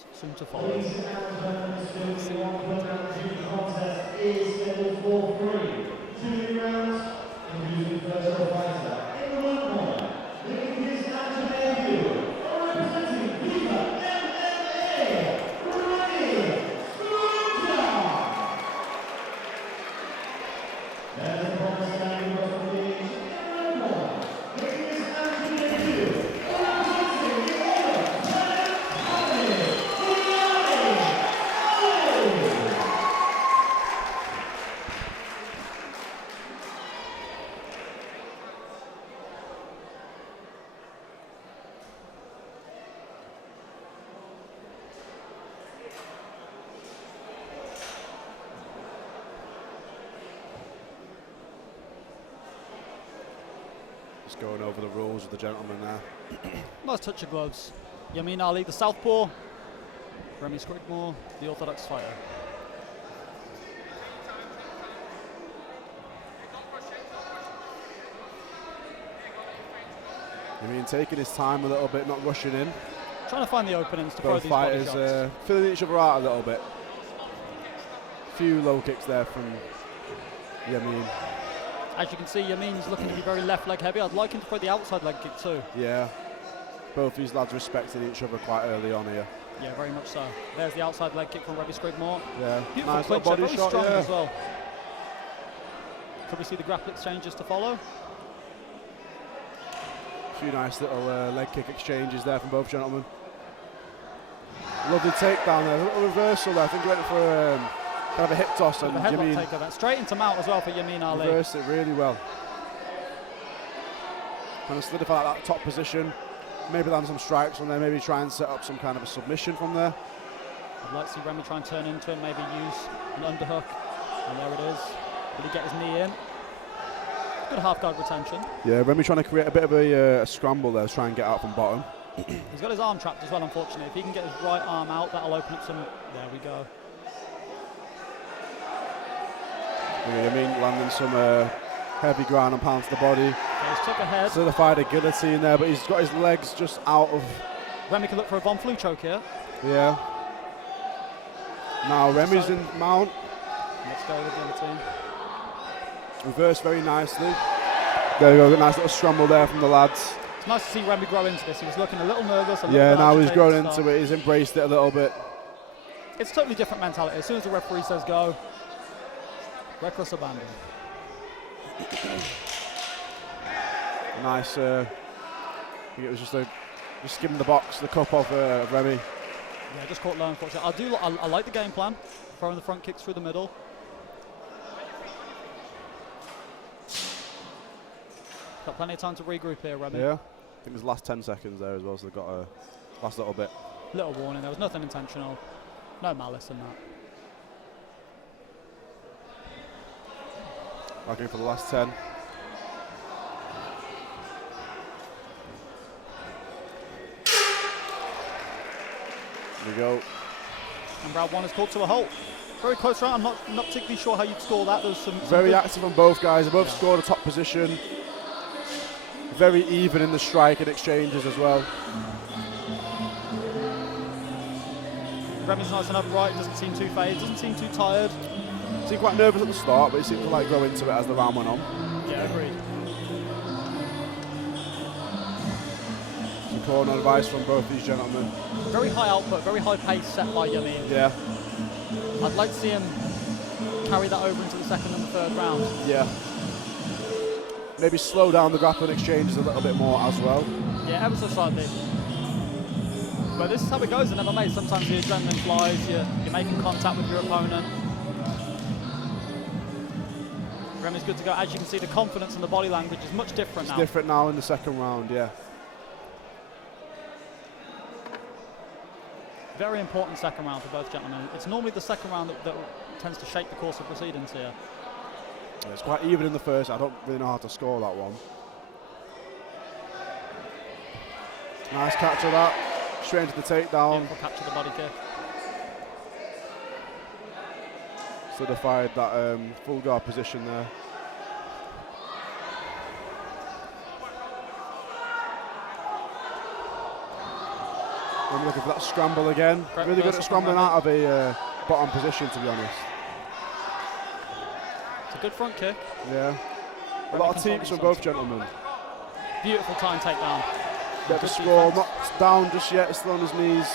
rounds soon to follow. Just going over the rules with the gentleman there. Nice touch of gloves. Yahmeen Ali, the southpaw. Remi Scrygmeour, the orthodox fighter. Yahmeen taking his time a little bit, not rushing in. Trying to find the openings to Both throw these body fighters shots. filling each other out a little bit. Few low kicks there from Yahmeen. As you can see, Yahmeen's looking to be very left leg heavy. I'd like him to throw the outside leg kick too. Yeah, both these lads respected each other quite early on here. Yeah, very much so. There's the outside leg kick from Remi Scrygmeour. Yeah, Beautiful nice little clincher, body very shot, strong yeah. as well. Could we see the grapple exchanges to follow? A few nice little leg kick exchanges there from both gentlemen. Lovely takedown there, a little reversal there. I think he went for kind of a hip toss and The headlock Yahmeen takeover. Then straight into mount as well for Yahmeen Ali. reversed it really well. Kind of solidify that top position. Maybe land some strikes from there, maybe try and set up some kind of a submission from there. I'd like to see Remi try and turn into it, maybe use an underhook. And there it is. Did he get his knee in? Good half guard retention. Yeah, Remi trying to create a bit of a scramble there, try and get out from bottom. He's got his arm trapped as well, unfortunately. If he can get his right arm out, that'll open up some... There we go. Yahmeen landing some heavy ground and pound to the body. Yeah, he's took a head. Solidified a guillotine there, but he's got his legs just out of... Remi can look for a Von Flue choke here. Yeah. Now Remi's in mount. Let's go with the guillotine. Reversed very nicely. There we go, nice little scramble there from the lads. It's nice to see Remi grow into this. He was looking a little nervous. Yeah, now he's grown into it. He's embraced it a little bit. It's a totally different mentality. As soon as the referee says go, reckless abandon. Nice. I think it was just skimming the box, the cup of Remi. Yeah, just caught low, unfortunately. I like the game plan. Throwing the front kicks through the middle. Got plenty of time to regroup here, Remi. Yeah, I think there's the last 10 seconds there as well, so they've got a last little bit. Little warning, there was nothing intentional. No malice in that. Back in for the last 10. There we go. And round one is called to a halt. Very close round. I'm not particularly sure how you'd score that. There's some very active on both guys. They both scored a top position. Very even in the strike and exchanges as well. Remi's nice and upright. Doesn't seem too faded. Doesn't seem too tired. Seemed quite nervous at the start, but he seemed to like grow into it as the round went on. Yeah, agreed. Some corner advice from both these gentlemen. Very high output, very high pace set by Yahmeen. Yeah. I'd like to see him carry that over into the second and the third round. Yeah. Maybe slow down the grappling exchanges a little bit more as well. Yeah, ever so slightly. But this is how it goes in MMA. Sometimes the adrenaline flies, you're making contact with your opponent. Remi's good to go. As you can see, the confidence and the body language is much different now. It's different now in the second round, yeah. Very important second round for both gentlemen. It's normally the second round that tends to shape the course of proceedings here. Yeah, it's quite even in the first. I don't really know how to score that one. Nice catch of that. Straight into the takedown. Beautiful catch of the body kick. Solidified that full guard position there. I'm looking for that scramble again. Great Really good at reversal scrambling from out of a bottom position, to be honest. It's a good front kick. Yeah. A Remi lot of teeps from both gentlemen. Beautiful time takedown. Bit of a Good score, defense. not down just yet, still on his knees.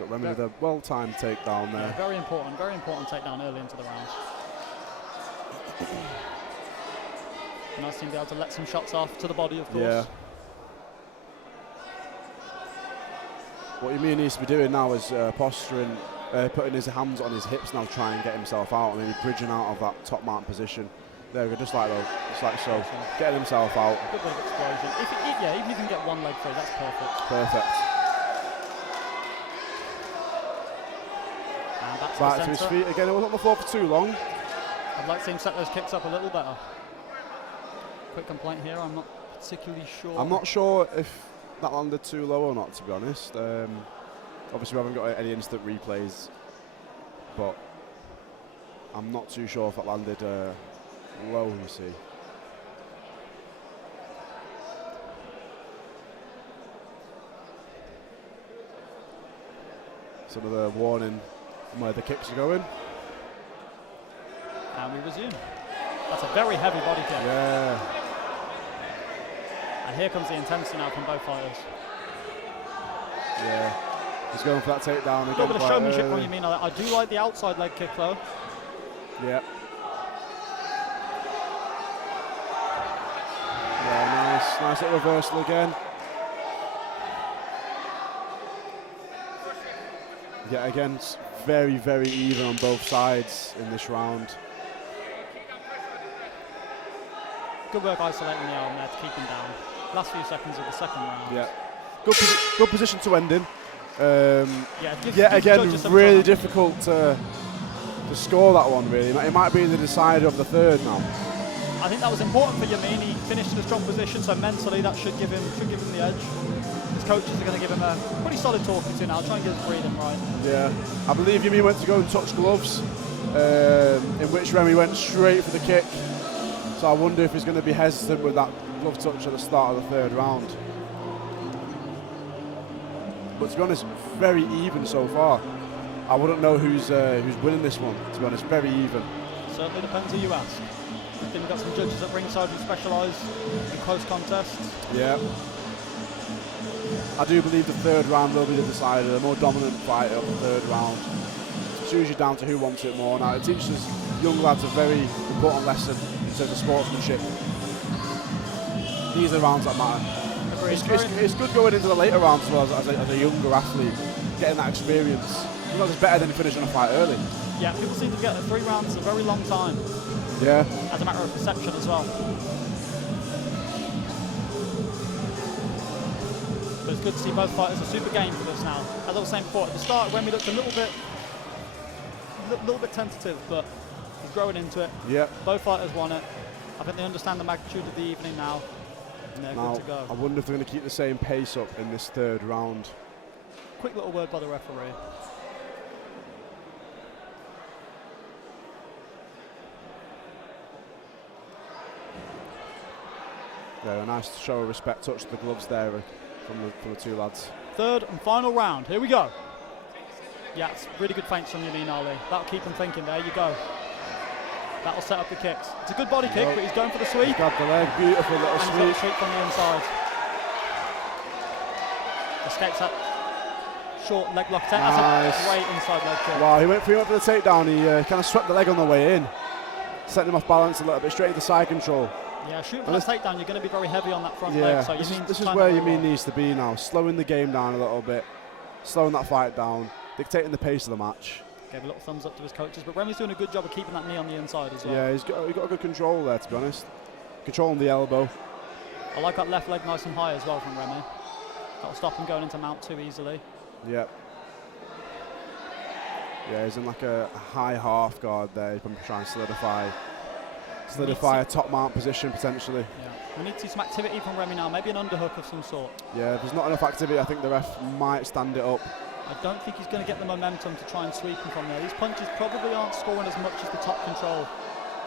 Got Remi with a well-timed takedown there. Yeah, very important takedown early into the round. Nice to be able to let some shots off to the body, of course. Yeah. What Yahmeen needs to be doing now is posturing, putting his hands on his hips now, try and get himself out, and maybe bridging out of that top mount position. There we go, just like so, getting himself out. Good bit of explosion. Even if you can get one leg free, that's perfect. Perfect. And back to Back the to his centre. feet again. It wasn't on the floor for too long. I'd like to see him set those kicks up a little better. Quick complaint here, I'm not particularly sure. I'm not sure if that landed too low or not, to be honest. Obviously, we haven't got any instant replays, but I'm not too sure if that landed low, you see. Some of the warning on where the kicks are going. And we resume. That's a very heavy body kick. Yeah. And here comes the intensity now from both fighters. Yeah. He's going for that takedown A again. little bit of quite showmanship early. from Yahmeen Ali. I do like the outside leg kick though. Yeah. Yeah, nice little reversal again. Yeah, again, it's very, very even on both sides in this round. Good work isolating the arm there to keep him down. Last few seconds of the second round. Yeah. Good position to end in. Gives Again, judges some really trouble. difficult to score that one, really. It might be the decider of the third now. I think that was important for Yahmeen. He finished in a strong position, so mentally that should give him the edge. His coaches are going to give him a pretty solid talking to now, try and get his breathing right. Yeah, I believe Yahmeen went to go and touch gloves, in which Remi went straight for the kick. So I wonder if he's going to be hesitant with that glove touch at the start of the third round. But to be honest, very even so far. I wouldn't know who's winning this one, to be honest, very even. Certainly depends who you ask. I think we've got some judges at ringside who specialise in close contests. Yeah. I do believe the third round will be the decider, the more dominant fighter of the third round. It's usually down to who wants it more. Now, it teaches young lads a very important lesson in terms of sportsmanship. These are the rounds that matter. It's good going into the later rounds as well as a younger athlete, getting that experience. You know, it's better than finishing a fight early. Yeah, people seem to get 3 rounds a very long time. Yeah. As a matter of perception as well. But it's good to see both fighters are super game for this now. As I was saying before, at the start, Remi looked a little bit tentative, but he's growing into it. Yeah. Both fighters want it. I think they understand the magnitude of the evening now, and they're good to go. I wonder if they're going to keep the same pace up in this third round. Quick little word by the referee. Yeah, a nice show of respect, touch the gloves there from the two lads. Third and final round, here we go. Yeah, it's really good feints from Yahmeen Ali. That'll keep him thinking, there you go. That'll set up the kicks. It's a good body kick, but he's going for the sweep. He's got the leg, beautiful little And he's got sweep. the sweep from the inside. Escapes that short leg lock. That's a great inside leg kick. Wow, he went for the takedown. He kind of swept the leg on the way in. Set him off balance a little bit, straight into side control. Yeah, shooting for that takedown, you're going to be very heavy on that front leg. Yeah, So this is where Yahmeen needs to be now, slowing the game down a little bit, slowing that fight down, dictating the pace of the match. Gave a little thumbs up to his coaches, but Remi's doing a good job of keeping that knee on the inside as well. Yeah, he's got a good control there, to be honest. Controlling the elbow. I like that left leg nice and high as well from Remi. That'll stop him going into mount too easily. Yep. Yeah, he's in like a high half guard there. He's been trying to solidify a top mount position potentially. Yeah. We need to see some activity from Remi now, maybe an underhook of some sort. Yeah, if there's not enough activity, I think the ref might stand it up. I don't think he's going to get the momentum to try and sweep him from there. These punches probably aren't scoring as much as the top control.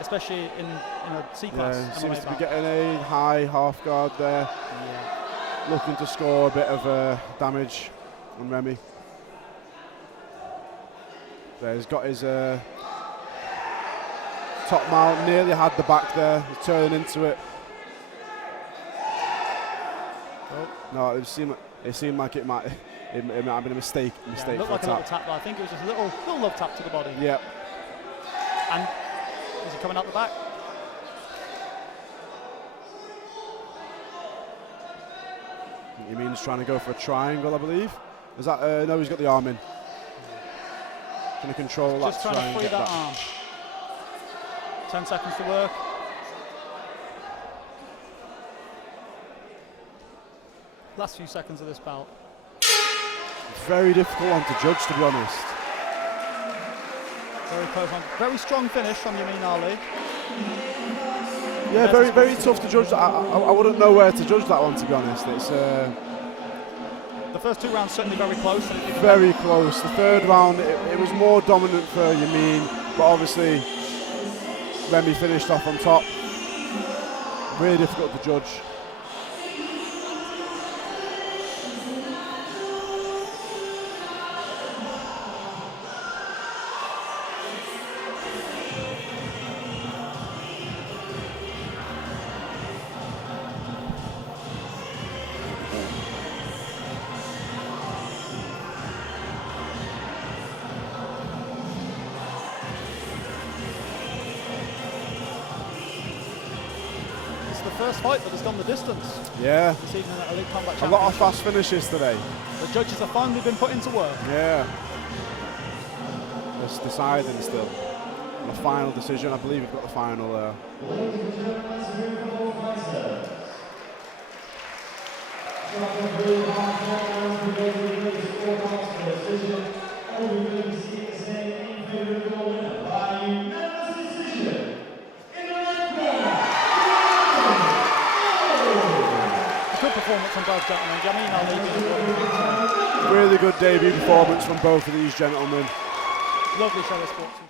especially in a C-class. Yeah, seems to be getting a high half guard there. Yeah. Looking to score a bit of damage on Remi. There, he's got his top mount, nearly had the back there. He's turning into it. Oh. No, it seemed like it might have been a mistake. Yeah, it looked like a little tap, but I think it was just a little love tap to the body. Yep. And is he coming out the back? Yahmeen's trying to go for a triangle, I believe. Is that? No, he's got the arm in. Going to control that. Just trying to free that arm. 10 seconds to work. Last few seconds of this bout. Very difficult one to judge, to be honest. Very close one. Very strong finish from Yahmeen Ali. Yeah, very tough to judge. I wouldn't know where to judge that one, to be honest. It's the first 2 rounds certainly very close. Very close. The third round, it was more dominant for Yahmeen, but obviously Remi finished off on top. Really difficult to judge. First fight that has gone the distance. Yeah. This evening at Elite Combat A lot of fast finishes today. The judges have finally been put into work. Yeah. It's deciding still. And the final decision, I believe we've got the final there. Performance from both gentlemen. Yahmeen Ali. Really good debut performance from both of these gentlemen. Lovely show of sports.